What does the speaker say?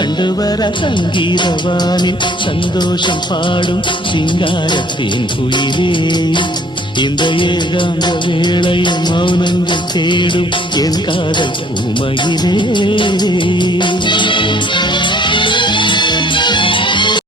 கண்டு வர சங்கீதவானில் சந்தோஷம் பாடும் சிங்காரத்தின் குயிலே இந்த ஏகாந்த வேளையில் மௌனங்கள் தேடும் என் காதல் பூமகிலே